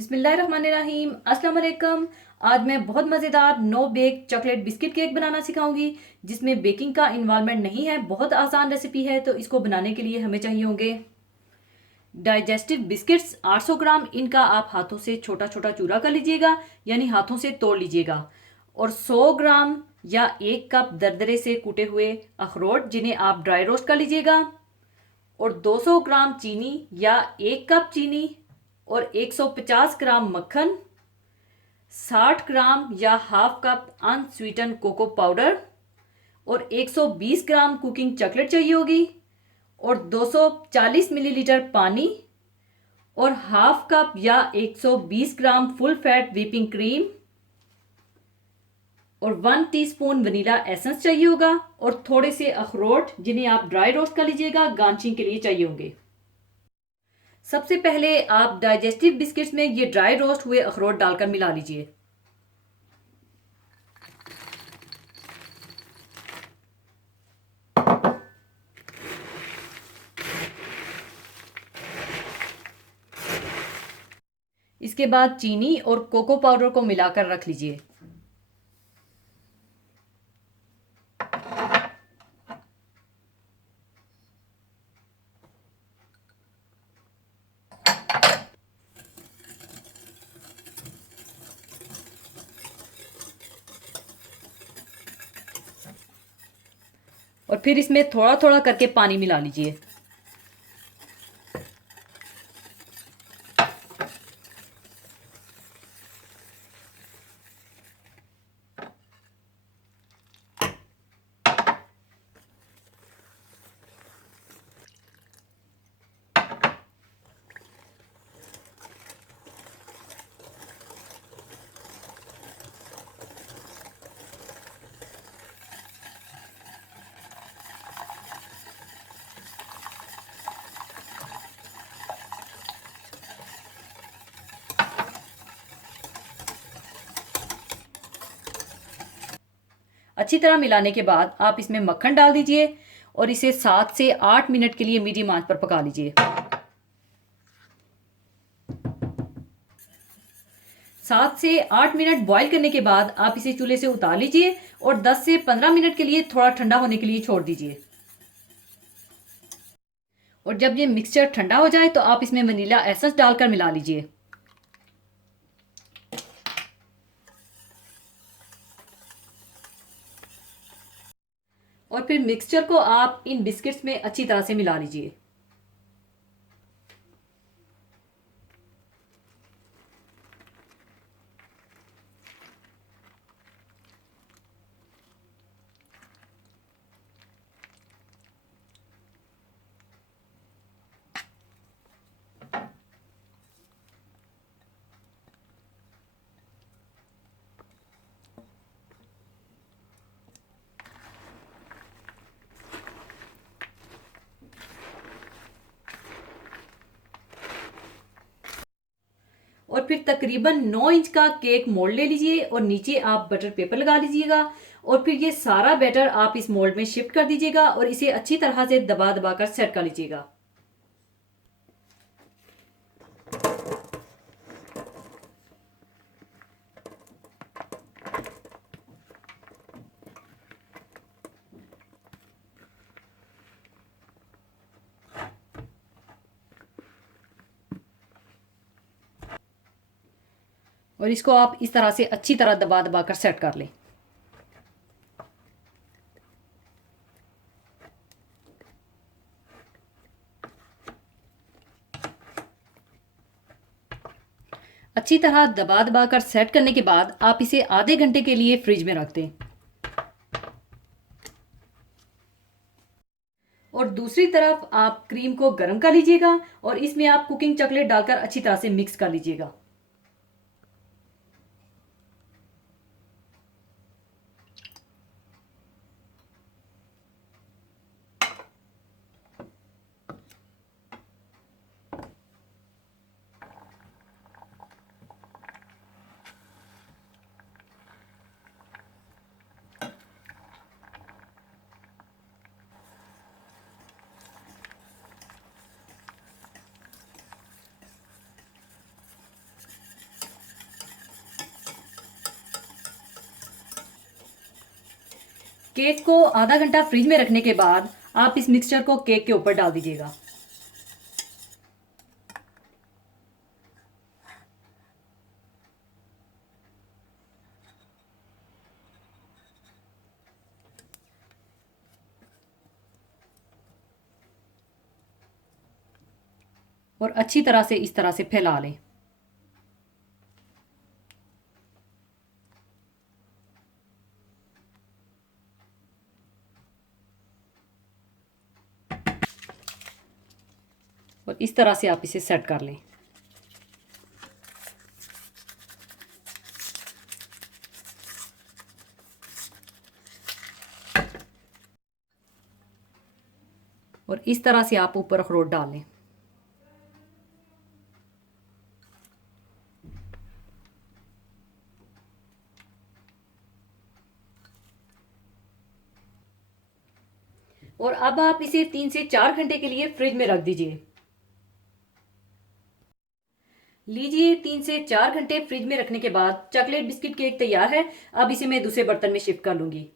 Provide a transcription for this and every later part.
बिस्मिल्लाहिर्रहमानिर्रहीम। अस्सलाम वालेकुम। आज मैं बहुत मज़ेदार no bake chocolate biscuit cake बनाना सिखाऊंगी, जिसमें बेकिंग का इन्वॉल्वमेंट नहीं है। बहुत आसान रेसिपी है। तो इसको बनाने के लिए हमें चाहिए होंगे डाइजेस्टिव बिस्किट्स 800 ग्राम। इनका आप हाथों से छोटा छोटा चूरा कर लीजिएगा, यानी हाथों से तोड़ लीजिएगा। और 100 ग्राम या 1 कप दरदरे से कूटे हुए अखरोट, जिन्हें आप ड्राई रोस्ट कर लीजिएगा। और 200 ग्राम चीनी या 1 कप चीनी और 150 ग्राम मक्खन, 60 ग्राम या half cup unsweetened cocoa powder और 120 ग्राम कुकिंग चॉकलेट चाहिए होगी। और 240 मिलीलीटर पानी और हाफ कप या 120 ग्राम फुल फैट व्हिपिंग क्रीम और 1 टीस्पून वनीला एसेंस चाहिए होगा। और थोड़े से अखरोट, जिन्हें आप ड्राई रोस्ट कर लीजिएगा, गार्निशिंग के लिए चाहिए होंगे। सबसे पहले आप डाइजेस्टिव बिस्किट्स में ये ड्राई रोस्ट हुए अखरोट डालकर मिला लीजिए। इसके बाद चीनी और कोको पाउडर को मिलाकर रख लीजिए। और फिर इसमें थोड़ा थोड़ा करके पानी मिला लीजिए। अच्छी तरह मिलाने के बाद आप इसमें मक्खन डाल दीजिए और इसे 7 से 8 मिनट के लिए मीडियम आंच पर पका लीजिए। 7 से 8 मिनट बॉईल करने के बाद आप इसे चूल्हे से उतार लीजिए और 10 से 15 मिनट के लिए थोड़ा ठंडा होने के लिए छोड़ दीजिए। और जब ये मिक्सचर ठंडा हो जाए तो आप इसमें वनीला एसेंस डालकर मिला लीजिए। और फिर मिक्सचर को आप इन बिस्किट्स में अच्छी तरह से मिला लीजिए। और फिर तकरीबन 9 इंच का केक मोल्ड ले लीजिए और नीचे आप बटर पेपर लगा लीजिएगा। और फिर ये सारा बैटर आप इस मोल्ड में शिफ्ट कर दीजिएगा और इसे अच्छी तरह से दबा दबा कर सेट कर लीजिएगा। और इसको आप इस तरह से अच्छी तरह दबा दबा कर सेट कर लें। अच्छी तरह दबा दबा कर सेट करने के बाद आप इसे आधे घंटे के लिए फ्रिज में रख दें। और दूसरी तरफ आप क्रीम को गर्म कर लीजिएगा और इसमें आप कुकिंग चॉकलेट डालकर अच्छी तरह से मिक्स कर लीजिएगा। केक को आधा घंटा फ्रिज में रखने के बाद आप इस मिक्सचर को केक के ऊपर डाल दीजिएगा। और अच्छी तरह से इस तरह से फैला लें। और इस तरह से आप इसे सेट कर लें। और इस तरह से आप ऊपर अखरोट डाल लें। और अब आप इसे 3 से 4 घंटे के लिए फ्रिज में रख दीजिए। लीजिए, 3 से 4 घंटे फ्रिज में रखने के बाद चॉकलेट बिस्किट केक तैयार है। अब इसे मैं दूसरे बर्तन में शिफ्ट कर लूंगी।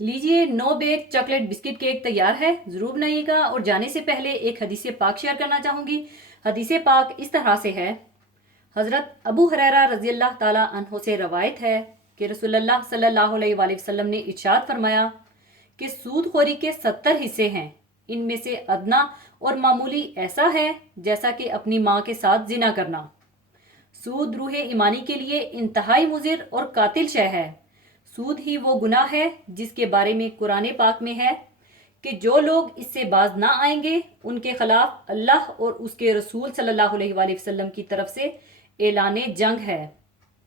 लीजिए, no bake chocolate biscuit cake तैयार है। ज़रूर बनाइएगा। और जाने से पहले एक हदीस पाक शेयर करना चाहूँगी। हदीस पाक इस तरह से है। हज़रत अबू हुरैरा रज़ी अल्लाह ताला अन्हो से रवायत है कि रसूलुल्लाह सल्लल्लाहु अलैहि वसल्लम ने इरशाद फरमाया कि सूदखोरी के 70 हिस्से हैं। इनमें से अदना और मामूली ऐसा है जैसा कि अपनी माँ के साथ जिना करना। सूद रूह ईमानी के लिए इंतहाई मुज़िर और कातिल शय है। सूद ही वो गुनाह है जिसके बारे में कुरान पाक में है कि जो लोग इससे बाज ना आएंगे उनके खिलाफ अल्लाह और उसके रसूल सल्लल्लाहु अलैहि वसल्लम की तरफ से ऐलान जंग है।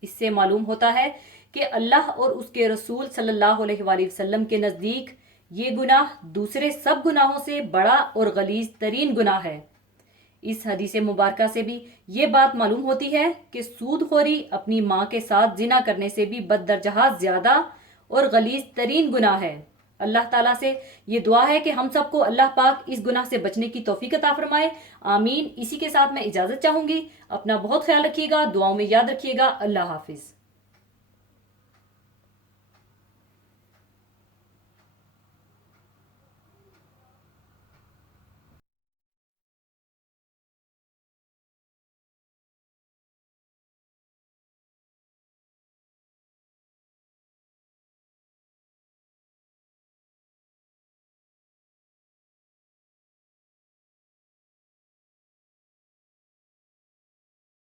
इससे मालूम होता है कि अल्लाह और उसके रसूल सल्लल्लाहु अलैहि वसल्लम के नज़दीक ये गुनाह दूसरे सब गुनाहों से बड़ा और गलीज तरीन गुनाह है। इस हदीस मुबारका से भी ये बात मालूम होती है कि सूदखोरी अपनी माँ के साथ जिना करने से भी बददरजहा ज़्यादा और गलीज तरीन गुनाह है। अल्लाह ताला से ये दुआ है कि हम सबको अल्लाह पाक इस गुनाह से बचने की तौफीक अता फरमाए। आमीन। इसी के साथ मैं इजाज़त चाहूँगी। अपना बहुत ख्याल रखिएगा, दुआओं में याद रखिएगा। अल्लाह हाफिज़।